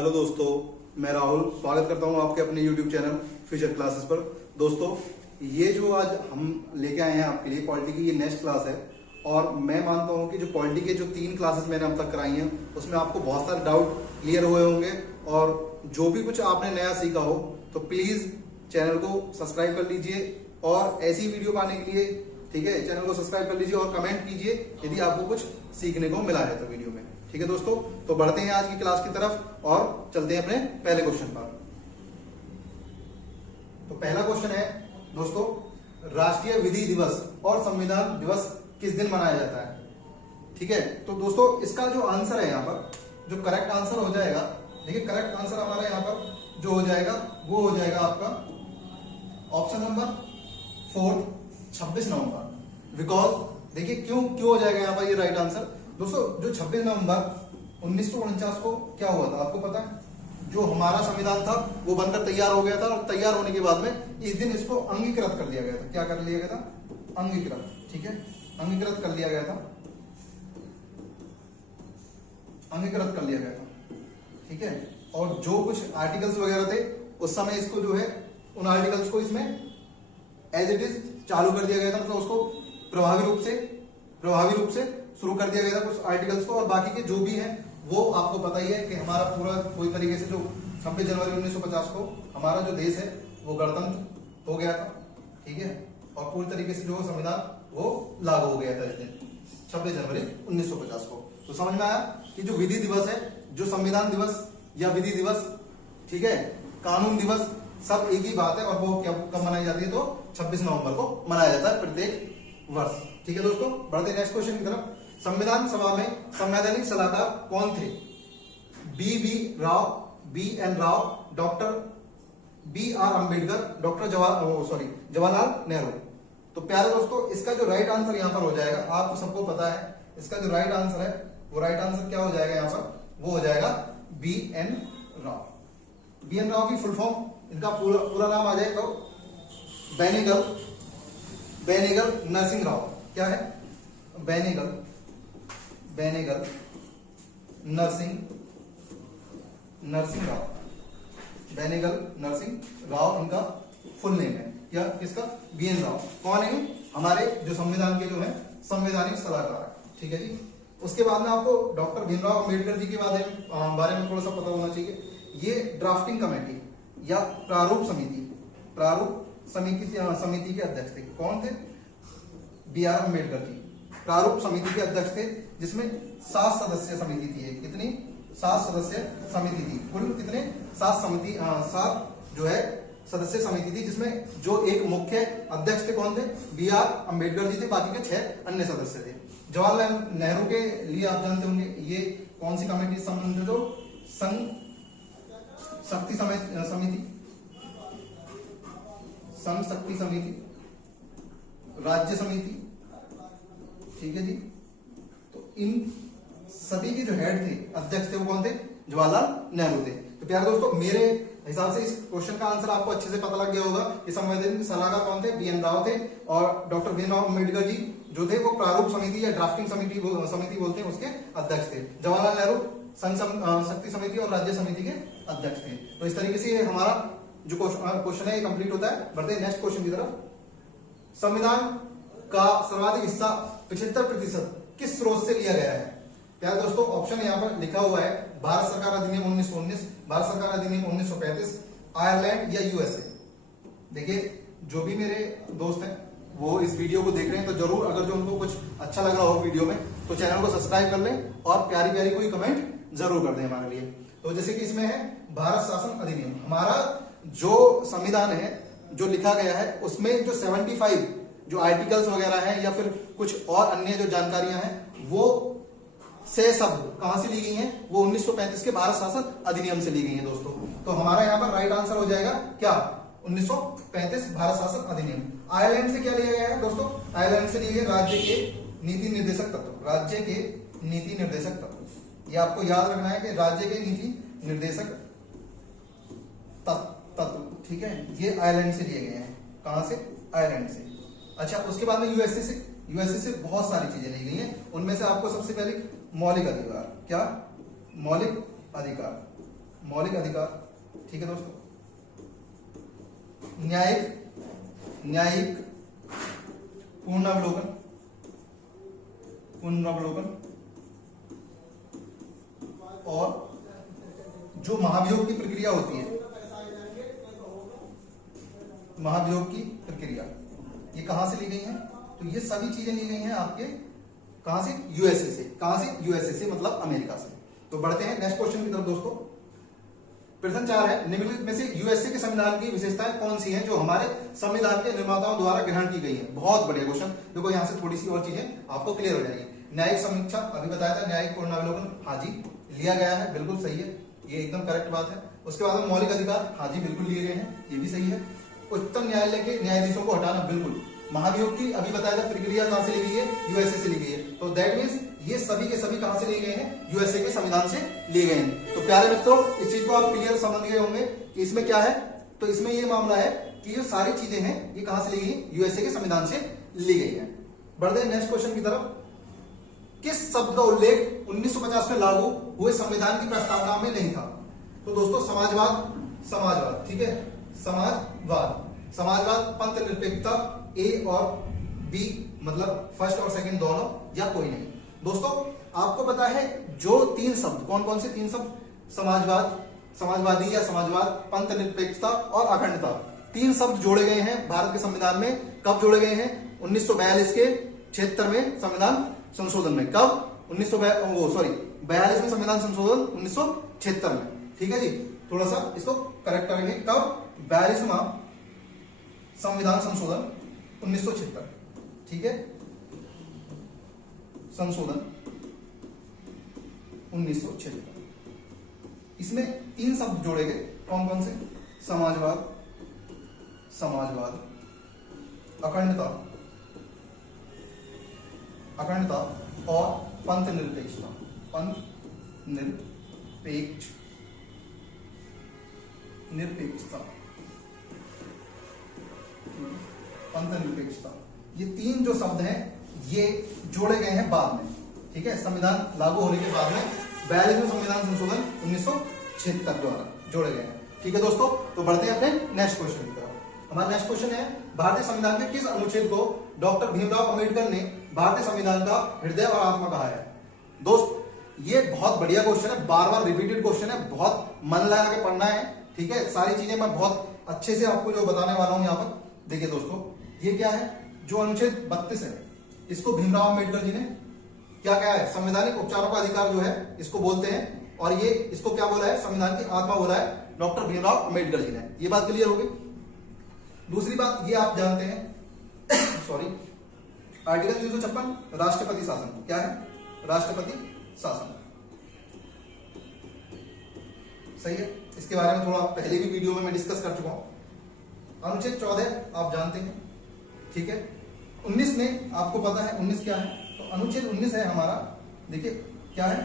Hello दोस्तों, मैं राहुल स्वागत करता हूं आपके अपने YouTube चैनल फ्यूचर क्लासेस पर। दोस्तों, ये जो आज हम लेके आए हैं आपके लिए पॉलिटी की ये नेक्स्ट क्लास है। और मैं मानता हूं कि जो पॉलिटी के जो 3 क्लासेस मैंने अब तक कराई हैं उसमें आपको बहुत सारे डाउट क्लियर हुए होंगे। और जो भी कुछ आपने नया सीखा हो तो प्लीज चैनल को सब्सक्राइब कर लीजिए और ऐसी वीडियो पाने के लिए ठीक है चैनल को सब्सक्राइब कर लीजिए और कमेंट कीजिए यदि आपको कुछ सीखने को मिला है तो वीडियो में। ठीक है दोस्तों, तो बढ़ते हैं आज की क्लास की तरफ और चलते हैं अपने पहले क्वेश्चन पर। तो पहला क्वेश्चन है दोस्तों, राष्ट्रीय विधि दिवस और संविधान दिवस किस दिन मनाया जाता है? ठीक है, तो दोस्तों इसका जो आंसर है यहाँ पर, जो करेक्ट आंसर हो जाएगा, देखिए करेक्ट आंसर हमारा यहाँ पर जो हो जाएगा वो हो जाएगा आपका ऑप्शन नंबर 4 26 नवंबर। बिकॉज देखिए क्यों हो जाएगा यहाँ पर ये राइट आंसर। दोस्तों जो 26 नवंबर 1949 को क्या हुआ था आपको पता है? जो हमारा संविधान था वो बनकर तैयार हो गया था और तैयार होने के बाद में इस दिन इसको अंगीकृत कर दिया गया था। क्या कर लिया गया था? अंगीकृत। ठीक है, अंगीकृत कर लिया गया था, अंगीकृत कर लिया गया था। ठीक है, और जो कुछ आर्टिकल्स वगैरह थे उस समय इसको जो है उन आर्टिकल्स को इसमें एज इट इज चालू कर दिया गया था, मतलब उसको प्रभावी रूप से शुरू कर दिया गया था कुछ आर्टिकल्स को। और बाकी के जो भी हैं वो आपको पता ही है कि हमारा पूरा कोई तरीके से जो 26 जनवरी 1950 को हमारा जो देश है वो गणतंत्र हो गया था। ठीक है, और पूरी तरीके से जो संविधान वो लागू हो गया था इस दिन 26 जनवरी 1950 को। तो समझ में आया कि जो विधि दिवस है, जो संविधान दिवस या विधि दिवस, ठीक है, कानून दिवस, सब एक ही बात है। और वो कब मनाई जाती है? तो 26 नवंबर को मनाया जाता है प्रत्येक वर्ष। ठीक है दोस्तों, बढ़ते नेक्स्ट क्वेश्चन की तरफ। संविधान सभा में संवैधानिक सलाहकार कौन थे? B N Rau, doctor B.R. Ambedkar, doctor Jawaharlal Nehru. तो प्यारे दोस्तों, इसका जो राइट आंसर यहाँ पर हो जाएगा, आपको सबको पता है इसका जो राइट आंसर है वो राइट आंसर क्या हो जाएगा यहाँ पर? वो हो जाएगा B.N. राव। B.N. राव की फुल फॉर्म, इनका पूरा नाम आ जाएगा बेनेगल नरसिंह राव। क्या है? बेनेगल नरसिंह राव। बेनेगल नरसिंह राव इनका फुल नेम है। क्या? किसका? B.N. राव। कौन है? हमारे जो संविधान के जो है संवैधानिक सलाहकार है। ठीक है जी। उसके बाद में आपको डॉक्टर भीमराव अम्बेडकर जी के बारे में थोड़ा सा पता होना चाहिए। ये ड्राफ्टिंग कमेटी या प्रारूप समिति के अध्यक्ष थे। कौन थे? B.R. अम्बेडकर जी प्रारूप समिति के अध्यक्ष थे, जिसमें 7 सदस्य समिति थी। कितनी? 7 सदस्य समिति थी। कुल कितने? 7 जो है सदस्य समिति थी, जिसमें जो एक मुख्य अध्यक्ष थे कौन थे? B.R. अम्बेडकर जी थे। बाकी के 6 अन्य सदस्य थे। जवाहरलाल नेहरू के लिए आप जानते होंगे ये कौन सी कमेटी से संबंधित हो? संघ शक्ति समिति, राज्य समिति। ठीक है जी। तो इन सभी के जो हेड थे, अध्यक्ष थे, वो कौन थे? जवाहरलाल नेहरू थे। तो प्यारे दोस्तों, मेरे हिसाब से इस क्वेश्चन का आंसर आपको अच्छे से पता लग गया होगा कि संवैधानिक सलाहकार कौन थे? B.N. राव थे। और डॉक्टर भीमराव अम्बेडकर जी जो थे वो प्रारूप समिति या ड्राफ्टिंग समिति बोलते हैं उसके अध्यक्ष थे। जवाहरलाल नेहरू संघ शक्ति समिति और राज्य समिति के अध्यक्ष थे। तो इस तरीके से हमारा जो क्वेश्चन है ये कंप्लीट होता है। बढ़ते हैं नेक्स्ट क्वेश्चन की तरफ। संविधान का सर्वाधिक हिस्सा 75% किस स्रोत से लिया गया है? प्यारे दोस्तों, ऑप्शन यहाँ पर लिखा हुआ है भारत सरकार अधिनियम 1919, भारत सरकार अधिनियम 1935, आयरलैंड या USA। देखिए जो भी मेरे दोस्त हैं वो इस वीडियो को देख रहे हैं तो जरूर अगर जो उनको कुछ अच्छा लग रहा हो वीडियो में तो चैनल को सब्सक्राइब कर लें और प्यारी प्यारी कोई कमेंट जरूर कर दें हमारे लिए। तो जैसे कि इसमें है भारत शासन अधिनियम, हमारा जो संविधान है जो लिखा गया है उसमें जो 75 जो आर्टिकल्स वगैरह हैं या फिर कुछ और अन्य जो जानकारियां हैं वो से सब कहां से ली गई हैं? वो 1935 के भारत शासन अधिनियम से ली गई हैं दोस्तों। तो हमारा यहाँ पर राइट आंसर हो जाएगा क्या? 1935 भारत शासन अधिनियम। आयरलैंड से क्या लिया गया है दोस्तों? आयरलैंड से लिए गए राज्य के नीति निर्देशक तत्व, राज्य के नीति निर्देशक तत्व। ये आपको याद रखना है कि राज्य के नीति निर्देशक तत्व, ठीक है, ये आयरलैंड से लिए गए हैं। कहां से? आयरलैंड से। अच्छा, उसके बाद में यूएसए से बहुत सारी चीजें ली गई हैं। उनमें से आपको सबसे पहले मौलिक अधिकार, क्या? मौलिक अधिकार, मौलिक अधिकार, ठीक है दोस्तों। न्यायिक पुनरावलोकन और जो महाभियोग की प्रक्रिया होती है, महाभियोग की प्रक्रिया, ये कहां से ली गई है? तो ये सभी चीजें ली गई हैं आपके कहां से? यूएसए से। कहां से? यूएसए से, मतलब अमेरिका से। तो बढ़ते हैं नेक्स्ट क्वेश्चन की तरफ दोस्तों। प्रश्न 4 है, निम्नलिखित में से यूएसए के संविधान की विशेषताएं कौन सी हैं जो हमारे संविधान के निर्माताओं द्वारा ग्रहण की गई हैं? बहुत बढ़िया क्वेश्चन। देखो यहां से थोड़ी सी और चीजें आपको क्लियर हो जाएगी। न्यायिक समीक्षा, अभी बताया था, न्यायिक पुनरावलोकन, हाँ जी लिया गया है, बिल्कुल सही है, ये एकदम करेक्ट बात है। उसके बाद मौलिक अधिकार, हाँ जी बिल्कुल लिए गए हैं, ये भी सही है। उच्चतम न्यायालय के न्यायाधीशों को हटाना, बिल्कुल। महाभियोग की अभी बताया था प्रक्रिया कहां से ली गई है? यूएसए से ली गई है। तो दैट मीन्स ये सभी के सभी कहां से लिए गए हैं? यूएसए के संविधान से लिए गए हैं। तो प्यारे मित्रों, इस चीज को आप क्लियर समझ गए होंगे कि इसमें क्या है। तो इसमें ये मामला है कि ये सारी चीजें हैं ये कहां से ली गई? यूएसए के संविधान से ली गई है। बढ़ते हैं नेक्स्ट क्वेश्चन की तरफ। किस शब्द का उल्लेख 1950 में लागू हुए संविधान की प्रस्तावना में नहीं था? तो दोस्तों समाजवाद, ठीक है, समाजवाद, पंथ निरपेक्षता, ए और बी, मतलब फर्स्ट और सेकंड दोनों, या कोई नहीं। दोस्तों आपको पता है जो 3 शब्द, कौन कौन से 3 शब्द? समाजवादी या समाजवाद, पंथ निरपेक्षता और अखंडता, 3 शब्द जोड़े गए हैं भारत के संविधान में। कब जोड़े गए हैं? 1942 के 76वें संविधान संशोधन में। कब? 42 में संविधान संशोधन 1976 में, ठीक है जी। थोड़ा सा इसको करेक्ट करेंगे। कब? 42वां संविधान संशोधन 1976, ठीक है, संशोधन 1976। इसमें 3 शब्द जोड़े गए, कौन कौन से? समाजवाद, अखंडता और पंथ निरपेक्षता, ये 3 जो शब्द हैं ये जोड़े गए हैं बाद में, ठीक है, संविधान लागू होने के बाद में 42वें संविधान संशोधन 1976 द्वारा जोड़े गए हैं, ठीक है दोस्तों। तो बढ़ते हैं अपने नेक्स्ट क्वेश्चन की तरफ। हमारा नेक्स्ट क्वेश्चन है, भारतीय संविधान के किस अनुच्छेद को डॉक्टर भीमराव अंबेडकर ने भारतीय संविधान का हृदय और आत्मा कहा है? दोस्त ये बहुत बढ़िया क्वेश्चन है, बार बार रिपीटेड क्वेश्चन है, बहुत मन लगा के पढ़ना है, ठीक है। सारी चीजें मैं बहुत अच्छे से आपको जो बताने वाला हूं यहाँ पर। देखिए दोस्तों, ये क्या है? जो अनुच्छेद 32 है, इसको भीमराव अंबेडकर जी ने क्या कहा है? संवैधानिक उपचारों का अधिकार जो है इसको बोलते हैं, और ये इसको क्या बोला है? संविधान की आत्मा बोला है डॉक्टर भीमराव अंबेडकर जी ने। ये बात क्लियर हो गई। दूसरी बात ये आप जानते हैं सॉरी, आर्टिकल 356 राष्ट्रपति शासन, क्या है? राष्ट्रपति शासन, सही है। इसके बारे में थोड़ा पहले भी वीडियो में मैं डिस्कस कर चुका हूं। अनुच्छेद 14 आप जानते हैं, ठीक है। 19 में आपको पता है 19 क्या है? तो अनुच्छेद 19 है हमारा, देखिए क्या है?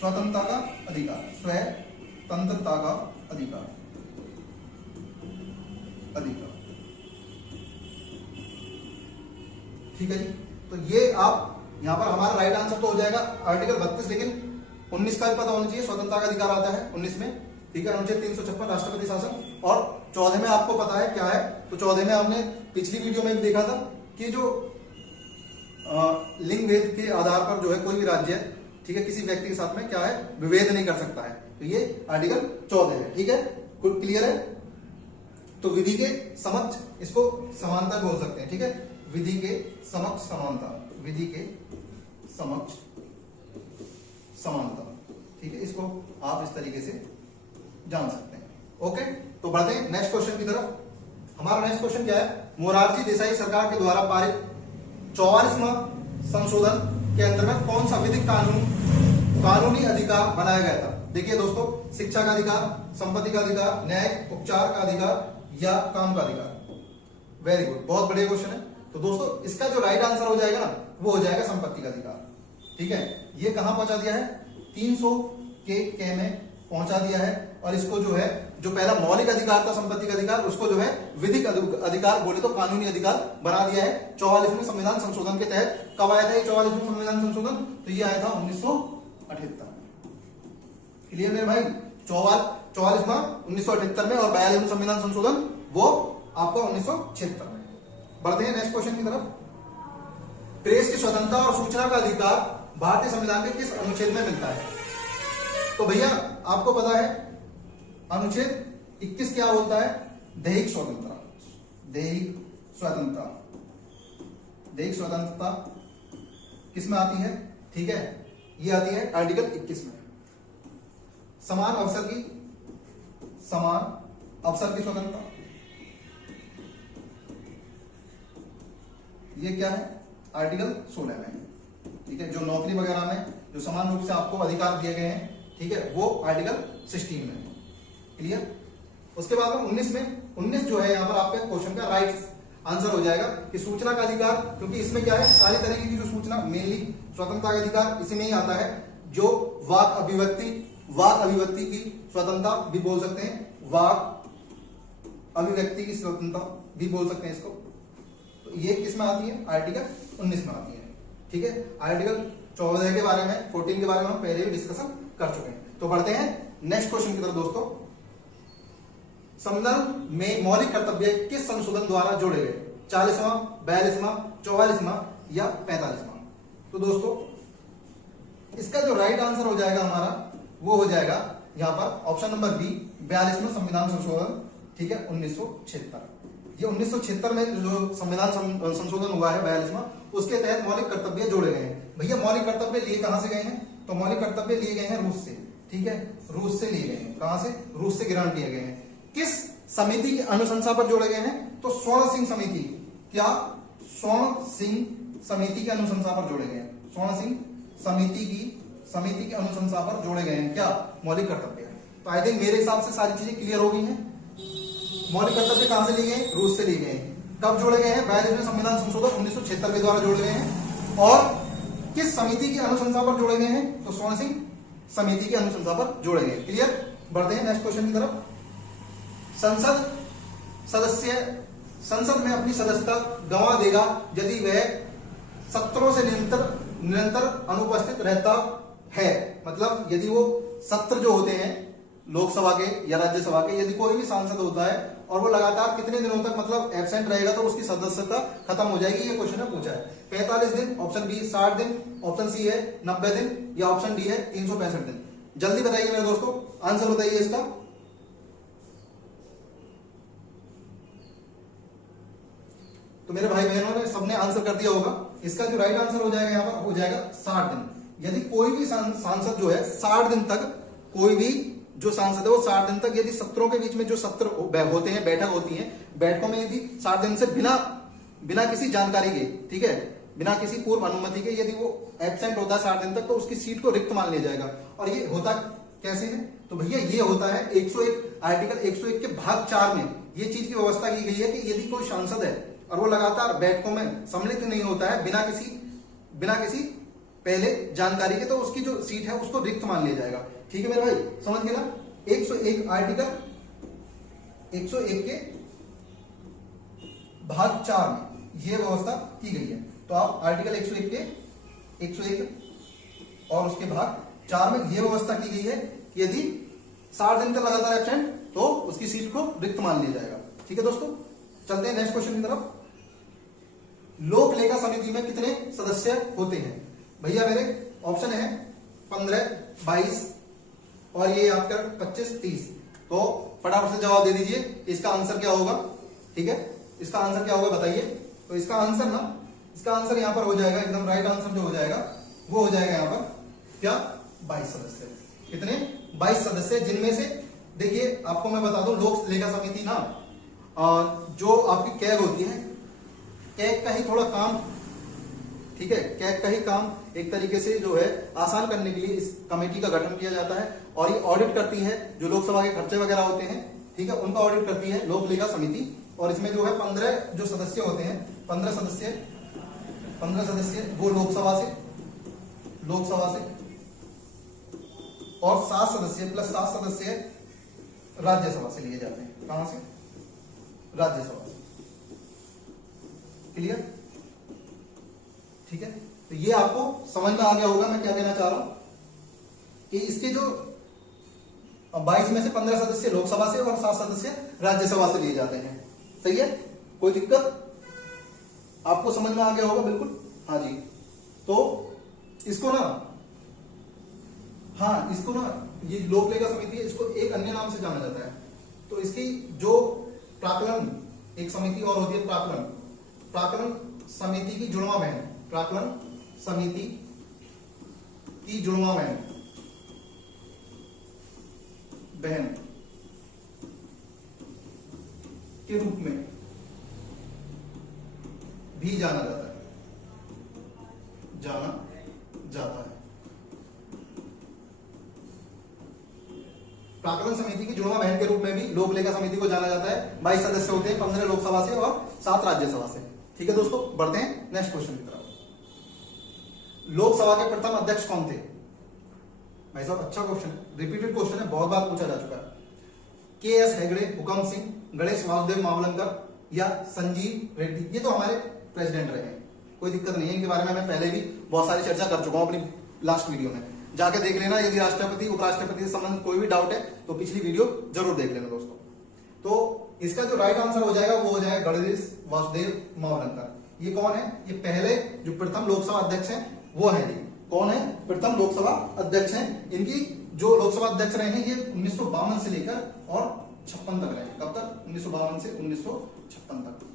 स्वतंत्रता का अधिकार, स्वतंत्रता का अधिकार, ठीक है जी। तो ये आप यहां पर हमारा राइट आंसर तो हो जाएगा आर्टिकल 32, लेकिन 19 का भी पता होना चाहिए, स्वतंत्रता का अधिकार आता है 19 में, ठीक है। अनुच्छेद 356 राष्ट्रपति शासन, और 14 में आपको पता है क्या है? तो 14 में हमने पिछली वीडियो में भी देखा था कि जो लिंग भेद के आधार पर जो है कोई भी राज्य, ठीक है, किसी व्यक्ति के साथ में क्या है? विभेद नहीं कर सकता है। तो ये आर्टिकल 14 है, ठीक है, क्लियर है। तो विधि के समक्ष इसको समानता बोल सकते हैं, ठीक है, विधि के समक्ष समानता, विधि के समक्ष समानता, ठीक है, इसको आप इस तरीके से जान सकते हैं। ओके, तो बढ़ते हैं नेक्स्ट क्वेश्चन की तरफ। हमारा नेक्स्ट क्वेश्चन क्या है? मोरारजी देसाई सरकार के द्वारा पारित 44वां संशोधन के अंतर्गत कौन सा विधिक कानूनी अधिकार बनाया गया था? देखिए दोस्तों, शिक्षा का अधिकार, संपत्ति का अधिकार, न्यायिक उपचार का अधिकार या काम का अधिकार? वेरी गुड, बहुत बढ़िया क्वेश्चन है। तो दोस्तों इसका जो राइट आंसर हो जाएगा ना, वो हो जाएगा संपत्ति का अधिकार, ठीक है। ये कहां पहुंचा दिया है? 300 के में पहुंचा दिया है। और इसको जो है, जो पहला मौलिक अधिकार था संपत्ति का अधिकार, उसको जो है विधिक अधिकार बोले तो कानूनी अधिकार बना दिया है 44वें संविधान संशोधन के तहत। कब आया था ये 44वां संविधान संशोधन? तो ये आया था 1978। क्लियर है भाई? 44वां 1978 में और 42वां संविधान संशोधन वो आपका 1976 में। बढ़ते हैं नेक्स्ट क्वेश्चन की तरफ। प्रेस की स्वतंत्रता और सूचना का अधिकार भारतीय संविधान के किस अनुच्छेद में मिलता है? तो भैया आपको पता है अनुच्छेद 21 क्या बोलता है? दैहिक स्वतंत्रता। दैहिक स्वतंत्रता, दैहिक स्वतंत्रता किस में आती है? ठीक है, ये आती है आर्टिकल 21 में। समान अवसर की स्वतंत्रता, ये क्या है? आर्टिकल 16 में। ठीक है, जो नौकरी वगैरह में जो समान रूप से आपको अधिकार दिए गए हैं, ठीक है, वो आर्टिकल 16 में। क्लियर? उसके बाद में 19 में, 19 जो है यहां पर आपके क्वेश्चन का राइट आंसर हो जाएगा कि सूचना का अधिकार, क्योंकि इसमें क्या है सारी तरीके की जो सूचना, मेनली स्वतंत्रता का अधिकार इसी में ही आता है। जो वाक अभिव्यक्ति की स्वतंत्रता भी बोल सकते हैं, वाक अभिव्यक्ति की स्वतंत्रता भी बोल सकते हैं इसको। तो ये किस में आती है? आर्टिकल 19 में आती है। ठीक है, आर्टिकल 14 के बारे में, 14 के बारे में हम पहले भी डिस्कशन कर चुके हैं। तो बढ़ते हैं नेक्स्ट क्वेश्चन की तरफ दोस्तों। संविधान में मौलिक कर्तव्य किस संशोधन द्वारा जोड़े गए? 40वां, 42वां, 44वां या 45वां? तो दोस्तों इसका जो राइट आंसर हो जाएगा हमारा, वो हो जाएगा यहां पर ऑप्शन नंबर बी, 42वां संविधान संशोधन। ठीक है, 1976। ये 1976 में जो संविधान संशोधन हुआ है 42वां, उसके तहत मौलिक कर्तव्य जोड़े गए हैं। भैया मौलिक कर्तव्य लिए कहां से गए हैं? तो मौलिक कर्तव्य लिए गए हैं रूस से। ठीक है, रूस से लिए गए हैं। कहां से? रूस से ग्रांट लिए गए हैं। किस समिति की अनुशंसा पर जोड़े गए हैं? तो स्वर्ण सिंह समिति। क्या? स्वर्ण सिंह समिति की अनुशंसा पर जोड़े गए हैं। स्वर्ण सिंह समिति की अनुशंसा पर जोड़े गए हैं क्या? मौलिक कर्तव्य। तो आई थिंक मेरे हिसाब से सारी चीजें क्लियर हो गई हैं। मौलिक कर्तव्य कहां से लिए गए? रूस से लिए गए हैं। कब जोड़े गए हैं? 42वें संविधान संशोधन 1976 के द्वारा जोड़े गए हैं। और किस समिति की अनुशंसा पर जोड़े गए हैं? तो स्वर्ण सिंह समिति की अनुशंसा पर जोड़े गए। क्लियर? बढ़ते हैं नेक्स्ट क्वेश्चन की तरफ। संसद में अपनी सदस्यता गंवा देगा यदि वह सत्रों से निरंतर अनुपस्थित रहता है। मतलब यदि वो सत्र जो होते हैं लोकसभा के या राज्यसभा के, यदि कोई भी सांसद होता है और वो लगातार कितने दिनों तक मतलब एब्सेंट रहेगा तो उसकी सदस्यता खत्म हो जाएगी। ये क्वेश्चन में पूछा है। 45 दिन, ऑप्शन बी 60 दिन, ऑप्शन सी है 90 दिन या ऑप्शन डी है 365 दिन। जल्दी बताइए मेरे दोस्तों, आंसर बताइए इसका। तो मेरे भाई बहनों ने सबने आंसर कर दिया होगा। इसका जो राइट आंसर हो जाएगा यहाँ पर हो जाएगा 60 दिन। यदि कोई भी सांसद जो है 60 दिन तक, कोई भी जो सांसद है वो 60 दिन तक, यदि सत्रों के बीच में जो सत्र होते हैं, बैठक होती है, बैठकों में यदि 60 दिन से बिना किसी जानकारी के, ठीक है, बिना किसी पूर्व अनुमति के यदि वो एब्सेंट होता है 60 दिन तक, तो उसकी सीट को रिक्त मान लिया जाएगा। और ये होता कैसे है? तो भैया ये होता है 101 आर्टिकल 101 के भाग 4 में ये चीज की व्यवस्था की गई है कि यदि कोई सांसद है और वो लगातार बैठकों में सम्मिलित नहीं होता है बिना किसी पहले जानकारी के, तो उसकी जो सीट है उसको रिक्त मान लिया जाएगा। ठीक है मेरे भाई, समझ गए ना? 101 आर्टिकल 101 के भाग 4 में ये व्यवस्था की गई है। तो आप आर्टिकल 101 और उसके भाग 4 में यह व्यवस्था की गई है कि यदि 60 दिन तक लगातार एब्सेंट तो उसकी सीट को रिक्त मान लिया जाएगा। ठीक है दोस्तों, चलते हैं नेक्स्ट क्वेश्चन की तरफ। लोक लेखा समिति में कितने सदस्य होते हैं? भैया मेरे ऑप्शन है 15, 22 और ये आपका 25, 30। तो फटाफट से जवाब दे दीजिए, इसका आंसर क्या होगा? ठीक है, इसका आंसर क्या होगा बताइए। तो इसका आंसर यहां पर हो जाएगा, एकदम राइट आंसर जो हो जाएगा वो हो जाएगा यहां पर क्या? 22 सदस्य। कितने? 22 सदस्य, जिनमें से देखिए आपको मैं बता दूं, लोक लेखा समिति ना जो आपकी कैग होती है, कैग का ही थोड़ा काम, ठीक है, कैग का ही काम एक तरीके से जो है आसान करने के लिए इस कमेटी का गठन किया जाता है। और ये ऑडिट करती है जो लोकसभा के खर्चे वगैरह होते हैं, ठीक है, उनका ऑडिट करती है लोक लेखा समिति। और इसमें जो है 15 जो सदस्य होते हैं, 15 सदस्य वो लोकसभा से और 7 सदस्य प्लस 7 सदस्य राज्यसभा से लिए जाते हैं। कहां से? राज्यसभा से। क्लियर? ठीक है, तो ये आपको समझ में आ गया होगा मैं क्या कहना चाह रहा हूं कि इसके जो 22 में से 15 सदस्य लोकसभा से और 7 सदस्य राज्यसभा से लिए जाते हैं। सही है, कोई दिक्कत? आपको समझ में आ गया होगा बिल्कुल। हाँ जी, तो इसको ना ये लोक लेखा समिति है, इसको एक अन्य नाम से जाना जाता है। तो इसकी जो प्राक्कलन एक समिति और होती है, प्राक्कलन समिति की जुड़वां बहन, प्राक्कलन समिति की जुड़वां बहन के रूप में भी जाना जाता है। प्राक्कलन समिति की जुड़वां बहन के रूप में भी लोक लेखा समिति को जाना जाता है। 22 सदस्य होते हैं, 15 लोकसभा से और 7 राज्यसभा से। ठीक है दोस्तों, बढ़ते हैं नेक्स्ट क्वेश्चन की तरफ। लोकसभा के प्रथम अध्यक्ष कौन थे? भाई साहब अच्छा क्वेश्चन है, रिपीटेड क्वेश्चन है, बहुत बार पूछा जा चुका है। के.एस. हेगड़े, हुकम सिंह, गणेश वासुदेव मावलंकर या संजीव रेड्डी? ये तो हमारे प्रेसिडेंट रहे हैं, कोई दिक्कत नहीं है, इनके बारे में मैं पहले भी बहुत सारी चर्चा कर चुका हूं अपनी लास्ट वीडियो में, जाके देख लेना। यदि राष्ट्रपति उपराष्ट्रपति से संबंधित कोई भी डाउट है तो पिछली वीडियो जरूर देख लेना दोस्तों। तो इसका जो राइट आंसर हो जाएगा वो हो जाएगा गणेश वासुदेव मावलंकर। ये कौन है? ये पहले जो प्रथम लोकसभा अध्यक्ष हैं वो है। ये कौन है? प्रथम लोकसभा अध्यक्ष हैं। इनकी जो लोकसभा अध्यक्ष रहे हैं ये 1952 से लेकर और 56 तक रहे। कब तक? 1952 से 1956 तक।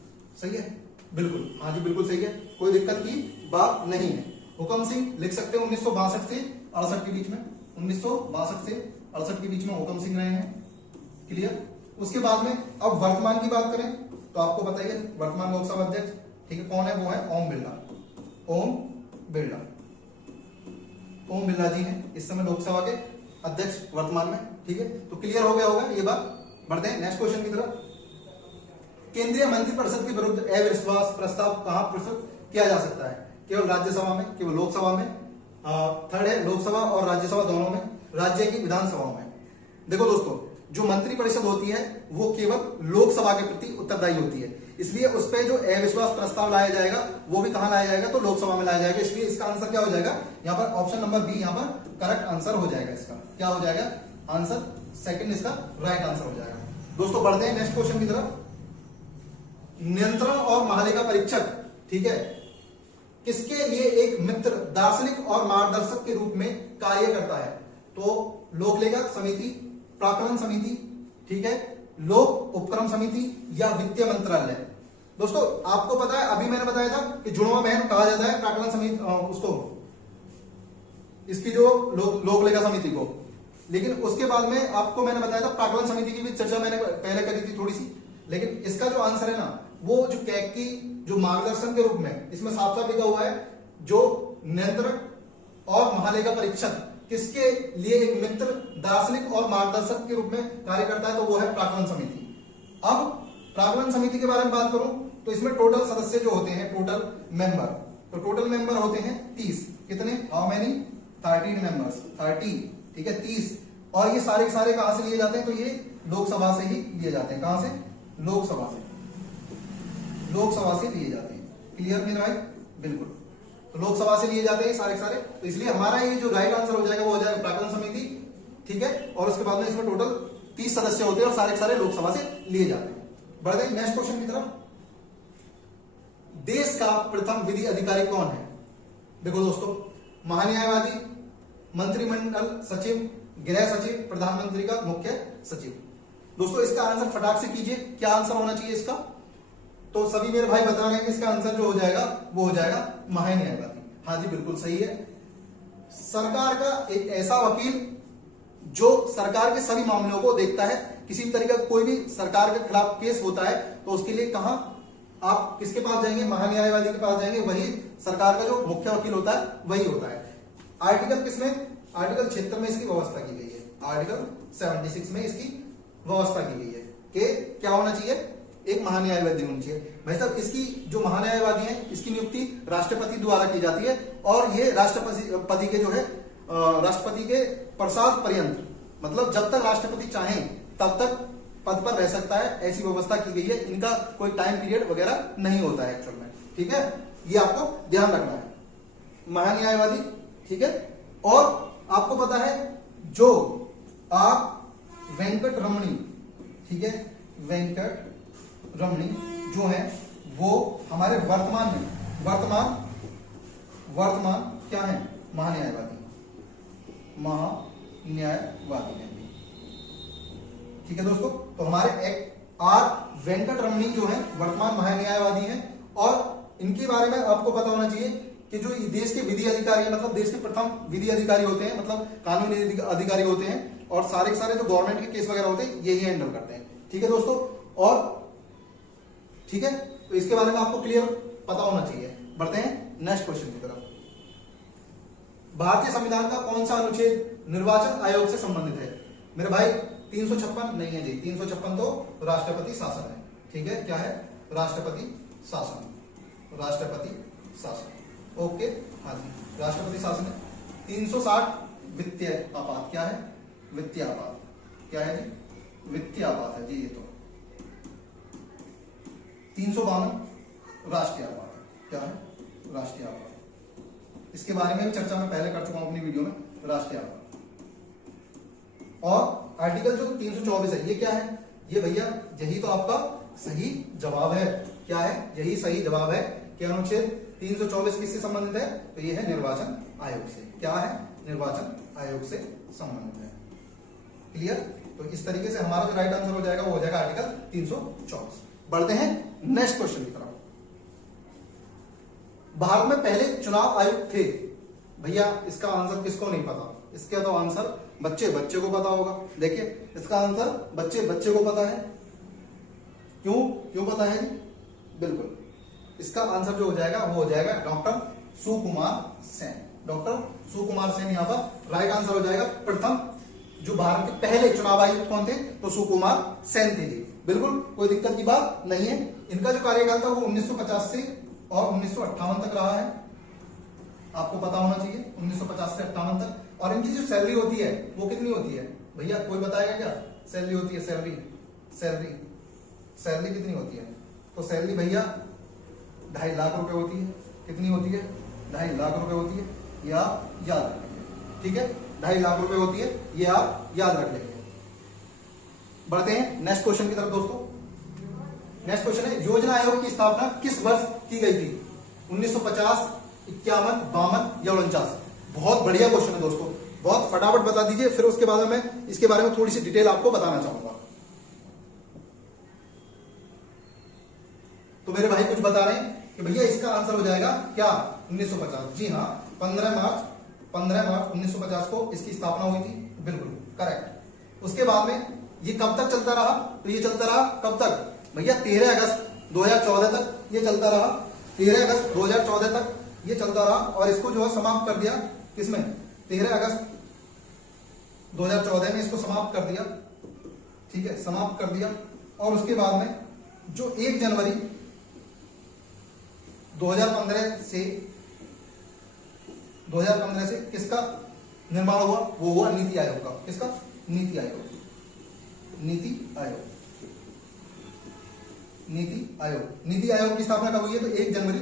सही है, बिल्कुल, हाँ जी बिल्कुल सही है, कोई दिक्कत की बात नहीं है। हुकम सिंह लिख सकते हैं 1962 से 68 के बीच में, 1962 से 68 के बीच में हुकम सिंह रहे हैं। क्लियर? उसके बाद में अब वर्तमान की बात करें तो आपको पता ही है वर्तमान लोकसभा अध्यक्ष, ठीक है, कौन है? वो है ओम बिरला। ओम बिरला जी हैं इस समय लोकसभा के अध्यक्ष वर्तमान में। ठीक है, तो क्लियर हो गया होगा ये बात। बढ़ते हैं नेक्स्ट क्वेश्चन की तरफ। केंद्रीय मंत्रिपरिषद के विरुद्ध अविश्वास प्रस्ताव कहां प्रस्तुत किया जा सकता है? केवल राज्यसभा में, केवल लोकसभा में, थर्ड है लोकसभा और राज्यसभा दोनों में, राज्य की विधानसभाओं में। देखो दोस्तों, जो मंत्रिपरिषद होती है वो केवल लोकसभा के प्रति उत्तरदायी होती है, इसलिए उस पर जो अविश्वास प्रस्ताव लाया जाएगा वो भी कहां लाया जाएगा? तो लोकसभा में लाया जाएगा। इसलिए इसका आंसर क्या हो जाएगा? यहाँ पर ऑप्शन नंबर बी यहाँ पर करेक्ट आंसर हो जाएगा। इसका क्या हो जाएगा? आंसर सेकंड इसका राइट आंसर हो जाएगा। दोस्तों बढ़ते हैं नेक्स्ट क्वेश्चन की तरफ। नियंत्रण और महालेखा परीक्षक, ठीक है, किसके लिए एक मित्र, दार्शनिक और मार्गदर्शक के रूप में कार्य करता है? तो लोक लेखा समिति, प्राक्कलन समिति, ठीक है, लोक उपक्रम समिति या वित्तीय मंत्रालय? दोस्तों आपको पता है अभी मैंने बताया था कि जुड़वां बहन कहा जाता है प्राक्कलन समिति उसको, इसकी जो लोक लेखा समिति को, लेकिन उसके बाद में आपको मैंने बताया था प्राक्कलन समिति की भी चर्चा मैंने पहले करी थी थोड़ी सी, लेकिन इसका जो आंसर है ना वो जो कैग की जो मार्गदर्शन के रूप में इसमें साफ साफ लिखा हुआ है, जो नियंत्रक और महालेखा परीक्षक किसके लिए एक मित्र, दार्शनिक और मार्गदर्शक के रूप में कार्य करता है? तो वो है प्राक्कलन समिति। अब प्राक्कलन समिति के बारे में बात करूं तो इसमें टोटल सदस्य जो होते हैं, टोटल मेंबर, तो टोटल मेंबर होते हैं 30। कितने? How many? 13 मेंबर्स, 30, ठीक है, 30। और ये सारे के सारे कहां से लिए जाते हैं? तो ये लोकसभा से ही लिए जाते हैं। कहां से? लोकसभा से लिए जाते हैं। क्लियर मेरा भाई? बिल्कुल, तो लोकसभा से लिए जाते हैं सारे के सारे, तो इसलिए हमारा ये जो राइट आंसर हो जाएगा वो हो जाएगा प्राक्कलन समिति, ठीक है, और उसके बाद में इसमें टोटल 30 सदस्य होते हैं और सारे के सारे लोकसभा से लिए जाते हैं। बढ़ते हैं नेक्स्ट क्वेश्चन की तरफ। देश का प्रथम विधि अधिकारी कौन है? देखो दोस्तों, महान्यायवादी, मंत्रिमंडल सचिव, गृह सचिव, प्रधानमंत्री का मुख्य सचिव। दोस्तों इसका आंसर फटाक से कीजिए, क्या आंसर होना चाहिए इसका? तो सभी मेरे भाई बता रहे हैं कि इसका आंसर जो हो जाएगा वो हो जाएगा महान्यायवादी। हाँ जी बिल्कुल सही है। सरकार का एक ऐसा वकील जो सरकार के सभी मामलों को देखता है, किसी तरीके का कोई भी सरकार के खिलाफ केस होता है तो उसके लिए कहां आप किसके पास जाएंगे? महान्यायवादी के पास जाएंगे। वही सरकार का जो मुख्य वकील होता है वही होता है। आर्टिकल किसमें? आर्टिकल 76 में इसकी व्यवस्था की गई है। आर्टिकल 76 में इसकी व्यवस्था की गई है कि क्या होना चाहिए? एक महान्यायवादी होनी चाहिए। भाई साहब इसकी जो महान्यायवादी है इसकी नियुक्ति राष्ट्रपति द्वारा की जाती है और ये राष्ट्रपति के जो है राष्ट्रपति के प्रसाद पर्यंत, मतलब जब तक राष्ट्रपति चाहें तब तक पद पर रह सकता है, ऐसी व्यवस्था की गई है। इनका कोई टाइम पीरियड वगैरह नहीं होता है एक्चुअल में, ठीक है, ये आपको ध्यान रखना है। महान्यायवादी, ठीक है, और आपको पता है जो आप वेंकट रमणी, ठीक है, वेंकट रमणी जो है वो हमारे वर्तमान क्या है, महान्यायवादी है। ठीक है दोस्तों, तो हमारे आर वेंकट रमणी जो है वर्तमान महान्यायवादी हैं, और इनके बारे में आपको पता होना चाहिए कि जो देश के विधि अधिकारी है, मतलब देश के प्रथम विधि अधिकारी होते हैं, मतलब कानूनी अधिकारी होते हैं, और सारे के सारे जो गवर्नमेंट के केस वगैरह होते हैं यही हैंडल करते हैं। ठीक है दोस्तों, और ठीक है, तो इसके बारे में आपको क्लियर पता होना चाहिए। बढ़ते हैं नेक्स्ट क्वेश्चन की तरफ। भारतीय संविधान का कौन सा अनुच्छेद निर्वाचन आयोग से संबंधित है? मेरे भाई 356 नहीं है जी, 356 तो राष्ट्रपति शासन है। ठीक है, क्या है? राष्ट्रपति शासन, ओके, हाँ जी, राष्ट्रपति शासन है। 360 वित्तीय आपात, क्या है? वित्तीय आपात, क्या है जी? वित्तीय आपात है जी ये तो। 352 राष्ट्रीय आपात, क्या है? राष्ट्रीय आपात। इसके बारे में भी चर्चा मैं पहले कर चुका हूं अपनी वीडियो में, राष्ट्रीय आपात। और आर्टिकल जो 324 है ये क्या है? ये भैया यही तो आपका सही जवाब है। क्या है? यही सही जवाब है कि अनुच्छेद 324 किससे संबंधित है? तो ये है निर्वाचन आयोग से। क्या है? निर्वाचन आयोग से संबंधित है। क्लियर? तो इस तरीके से हमारा जो राइट आंसर हो जाएगा वो हो जाएगा आर्टिकल 324। बढ़ते हैं नेक्स्ट क्वेश्चन की तरफ। भारत में पहले चुनाव आयुक्त थे, भैया इसका आंसर किसको नहीं पता? इसका तो आंसर बच्चे को पता होगा। देखिए इसका आंसर बच्चे को पता है। क्यों पता है? बिल्कुल, इसका आंसर जो हो जाएगा वो हो जाएगा डॉक्टर सुकुमार सेन। डॉक्टर सुकुमार सेन यहाँ पर राइट आंसर हो जाएगा। प्रथम जो भारत के पहले चुनाव आयुक्त कौन थे? तो सुकुमार सेन थे जी। बिल्कुल कोई दिक्कत की बात नहीं है। इनका जो कार्यकाल था वो 1950 से और 1958 तक रहा है। आपको पता होना चाहिए 1950 से 58 तक। और इनकी जो सैलरी होती है वो कितनी होती है? भैया कोई बताएगा क्या? सैलरी होती है, सैलरी कितनी होती है? तो सैलरी भैया 2.5 लाख रुपए होती है। कितनी होती है? 2.5 लाख रुपए होती है। ये आप याद रख लेंगे। ठीक है, 2.5 लाख रुपए होती है, ये आप याद रख लेंगे। बढ़ते हैं नेक्स्ट क्वेश्चन की तरफ दोस्तों। नेक्स्ट क्वेश्चन है योजना आयोग की स्थापना किस वर्ष की गई थी? 1950, 51, 52 या 49? बहुत बढ़िया क्वेश्चन है दोस्तों, बहुत फटाफट बता दीजिए, फिर उसके बाद मैं इसके बारे में थोड़ी सी डिटेल आपको बताना चाहूंगा। तो मेरे भाई कुछ बता रहे हैं कि भैया इसका आंसर हो जाएगा क्या? 1950। जी हाँ, 15 मार्च 1950 को इसकी स्थापना हुई थी। बिल्कुल करेक्ट। उसके बाद में ये कब तक चलता रहा? तो ये चलता रहा कब तक भैया? 13 अगस्त 2014 तक ये चलता रहा। 13 अगस्त 2014 तक ये चलता रहा, और इसको जो है समाप्त कर दिया किसमें? 13 अगस्त 2014 में इसको समाप्त कर दिया। ठीक है, समाप्त कर दिया। और उसके बाद में जो 1 जनवरी 2015 से किसका निर्माण हुआ? वो हुआ नीति आयोग का। किसका? नीति आयोग की स्थापना कब हुई है? तो 1 जनवरी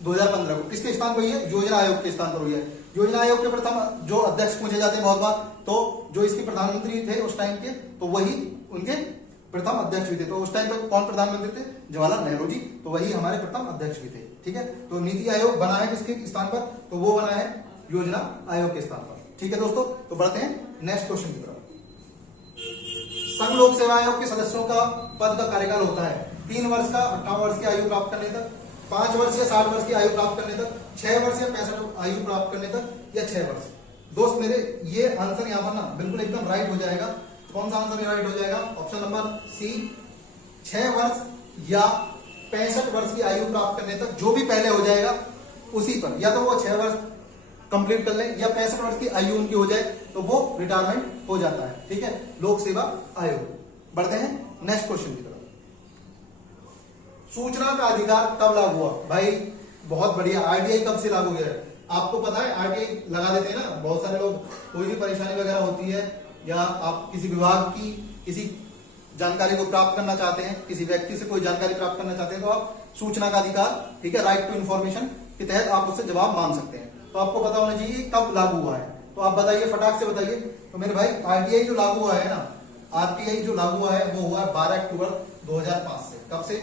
2015 को। किसके स्थान पर हुई है? योजना आयोग के स्थान पर हुई है। योजना आयोग के प्रथम जो अध्यक्ष पूछे जाते हैं बहुत बार, तो जो इसके प्रधानमंत्री थे उस टाइम के, तो वही उनके प्रथम अध्यक्ष भी थे। तो उस टाइम पर कौन प्रधानमंत्री थे? जवाहरलाल नेहरू जी। तो वही हमारे प्रथम अध्यक्ष भी थे। ठीक है, तो नीति आयोग बना है किसके स्थान पर? तो वो बना है योजना आयोग के स्थान पर। ठीक है दोस्तों, तो बढ़ते हैं नेक्स्ट क्वेश्चन की तरफ। संघ लोक सेवा आयोग के सदस्यों का पद का कार्यकाल होता है 3 वर्ष का, 58 वर्ष की आयु प्राप्त करने तक, 5 वर्ष या 60 वर्ष की आयु प्राप्त करने तक, 6 वर्ष या 65 आयु प्राप्त करने तक, या 6 वर्ष। दोस्त मेरे ये आंसर यहाँ पर ना बिल्कुल एकदम राइट हो जाएगा। कौन सा आंसर राइट हो जाएगा? ऑप्शन नंबर सी, 6 वर्ष या 65 वर्ष की आयु प्राप्त करने तक। जो भी पहले हो जाएगा उसी पर, या तो वो 6 वर्ष कंप्लीट कर ले या 65 वर्ष की आयु उनकी हो जाए तो वो रिटायरमेंट हो जाता है। ठीक है, लोक सेवा आयोग। बढ़ते हैं नेक्स्ट क्वेश्चन की तरफ। सूचना का अधिकार कब लागू हुआ? भाई बहुत बढ़िया, आरटीआई कब से लागू हुआ है? आपको पता है आरटीआई लगा देते हैं ना बहुत सारे लोग, कोई भी परेशानी वगैरह होती है या आप किसी विभाग की किसी जानकारी को प्राप्त करना चाहते हैं, किसी व्यक्ति से कोई जानकारी प्राप्त करना चाहते हैं, तो आप सूचना का अधिकार, ठीक है, राइट टू इन्फॉर्मेशन के तहत आप उससे जवाब मांग सकते हैं। तो आपको पता होना चाहिए कब लागू हुआ है। तो आप बताइए, फटाक से बताइए। तो मेरे भाई आरटीआई जो लागू हुआ है ना, आरटीआई जो लागू हुआ है वो हुआ 12 अक्टूबर 2005 से। कब से?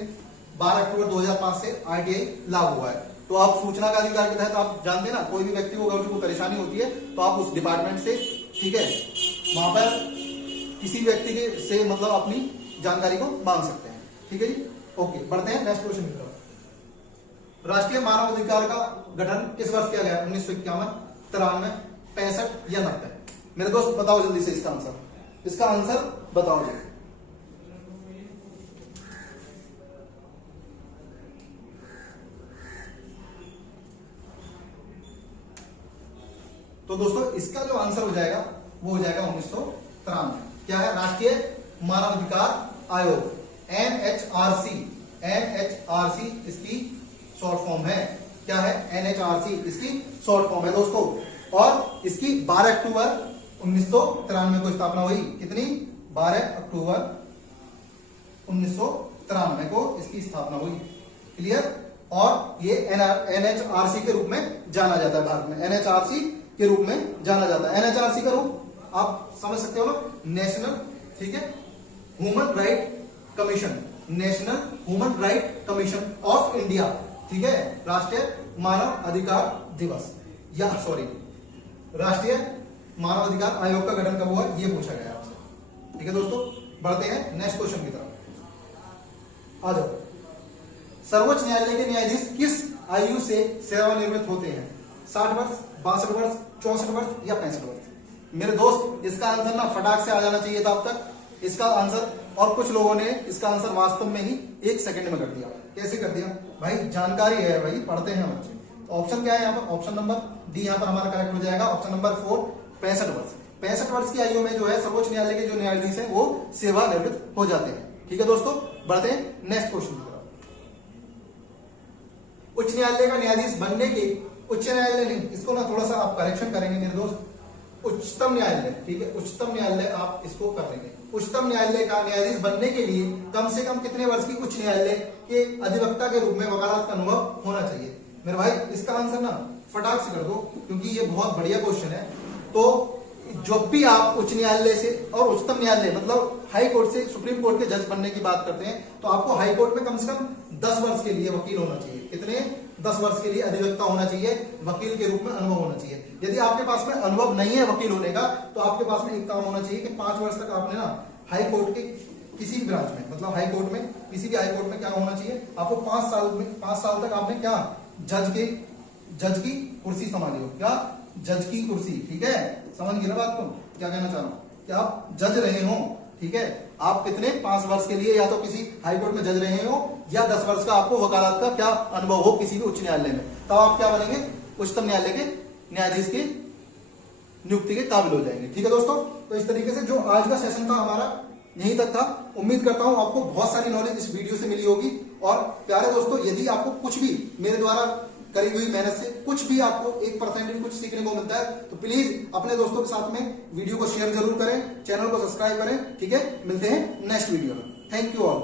12 अक्टूबर 2005 से आरटीआई लागू हुआ है। तो आप सूचना का अधिकार के तहत आप जानते हैं ना, कोई भी व्यक्ति को अगर कोई परेशानी होती है तो आप उस डिपार्टमेंट से, ठीक है, वहां पर किसी व्यक्ति के से मतलब अपनी जानकारी को मांग सकते हैं। ठीक है जी, ओके, बढ़ते हैं नेक्स्ट क्वेश्चन की तरफ। राष्ट्रीय मानव अधिकार का गठन किस वर्ष किया गया? 1951, 93, 65 या 90? मेरे दोस्त बताओ जल्दी से इसका आंसर, इसका आंसर बताओ जी। तो दोस्तों इसका जो आंसर हो जाएगा वो हो जाएगा 1993। क्या है? राष्ट्रीय मानवाधिकार आयोग, एनएचआरसी। एनएचआरसी इसकी शॉर्ट फॉर्म है। क्या है? एनएचआरसी इसकी शॉर्ट फॉर्म है दोस्तों। और इसकी 12 अक्टूबर 1993 को स्थापना हुई। कितनी? 12 अक्टूबर 1993 को इसकी स्थापना हुई। क्लियर? और ये एनएचआरसी के रूप में जाना जाता है भारत में। एनएचआरसी के रूप में जाना जाता है। एनएचआरसी का रूप आप समझ सकते हो ना, नेशनल, ठीक है, human right commission. National human right commission of India, ठीक है, राष्ट्रीय मानव अधिकार दिवस, या सॉरी, राष्ट्रीय मानव अधिकार आयोग का गठन कब हुआ, ये पूछा गया आपसे। ठीक है दोस्तों, बढ़ते हैं नेक्स्ट क्वेश्चन की तरफ। आ जाओ। सर्वोच्च न्यायालय के न्यायाधीश किस आयु से सेवानिवृत्त होते हैं? 60 वर्ष, 62 वर्ष, 64 वर्ष या 65 वर्ष? मेरे दोस्त इसका आंसर ना फटाक से आ जाना चाहिए था अब तक इसका आंसर। और कुछ लोगों ने इसका आंसर वास्तव में ही 1 सेकंड में कर दिया। कैसे कर दिया भाई? जानकारी है भाई, पढ़ते हैं बच्चे। तो ऑप्शन क्या है यहाँ पर? ऑप्शन नंबर डी यहाँ पर हमारा करेक्ट हो जाएगा। ऑप्शन नंबर 4, 65 वर्ष। 65 वर्ष की आयु में जो है सर्वोच्च न्यायालय के जो न्यायाधीश है वो सेवानिवृत्त हो जाते हैं। ठीक है दोस्तों, बढ़ते हैं नेक्स्ट क्वेश्चन की तरफ। उच्च न्यायालय का न्यायाधीश बनने के, उच्च न्यायालय नहीं, इसको ना थोड़ा सा आप करेक्शन करेंगे मेरे दोस्त, उच्चतम न्यायालय, ठीक है, उच्चतम न्यायालय आप इसको कर लेंगे। उच्चतम न्यायालय का न्यायाधीश बनने के लिए कम से कम कितने वर्ष की उच्च न्यायालय के अधिवक्ता के रूप में वकालत का अनुभव होना चाहिए? मेरे भाई इसका आंसर ना फटाक से कर दो, क्योंकि ये बहुत बढ़िया क्वेश्चन है। तो जब भी आप उच्च न्यायालय से और उच्चतम न्यायालय मतलब हाई कोर्ट से सुप्रीम कोर्ट के जज बनने की बात करते हैं, तो आपको हाई कोर्ट में कम से कम 10 वर्ष के लिए वकील होना चाहिए। कितने? 10 वर्ष के लिए अधिवक्ता होना चाहिए, वकील के रूप में अनुभव होना चाहिए। यदि आपके पास में अनुभव नहीं है वकील होने का, तो आपके पास में एक काम होना चाहिए कि 5 वर्ष तक आपने ना हाई कोर्ट के किसी भी ब्रांच में, मतलब हाई कोर्ट में, किसी भी हाई कोर्ट में क्या होना चाहिए आपको, 5 साल तक आपने क्या जज की कुर्सी संभाली हो। क्या? जज की कुर्सी। ठीक है, समझ गए ना बात को? क्या कहना चाह रहा हूं कि आप जज रहे हो, ठीक है, आप कितने 5 वर्ष के लिए या तो किसी हाई कोर्ट में जज रहे हो, या 10 वर्ष का आपको वकालत का क्या अनुभव हो किसी भी उच्च न्यायालय में, तब आप क्या बनेंगे? उच्चतम न्यायालय के न्यायाधीश की नियुक्ति के काबिल हो जाएंगे। ठीक है दोस्तों, तो इस तरीके से जो आज का सेशन था हमारा यहीं तक था। उम्मीद करता हूं आपको बहुत सारी नॉलेज इस वीडियो से मिली होगी। और प्यारे दोस्तों, यदि आपको कुछ भी मेरे द्वारा करी हुई मेहनत से कुछ भी आपको 1% भी कुछ सीखने को मिलता है, तो प्लीज अपने दोस्तों के साथ में वीडियो को शेयर जरूर करें, चैनल को सब्सक्राइब करें। ठीक है, मिलते हैं नेक्स्ट वीडियो में। Thank you all.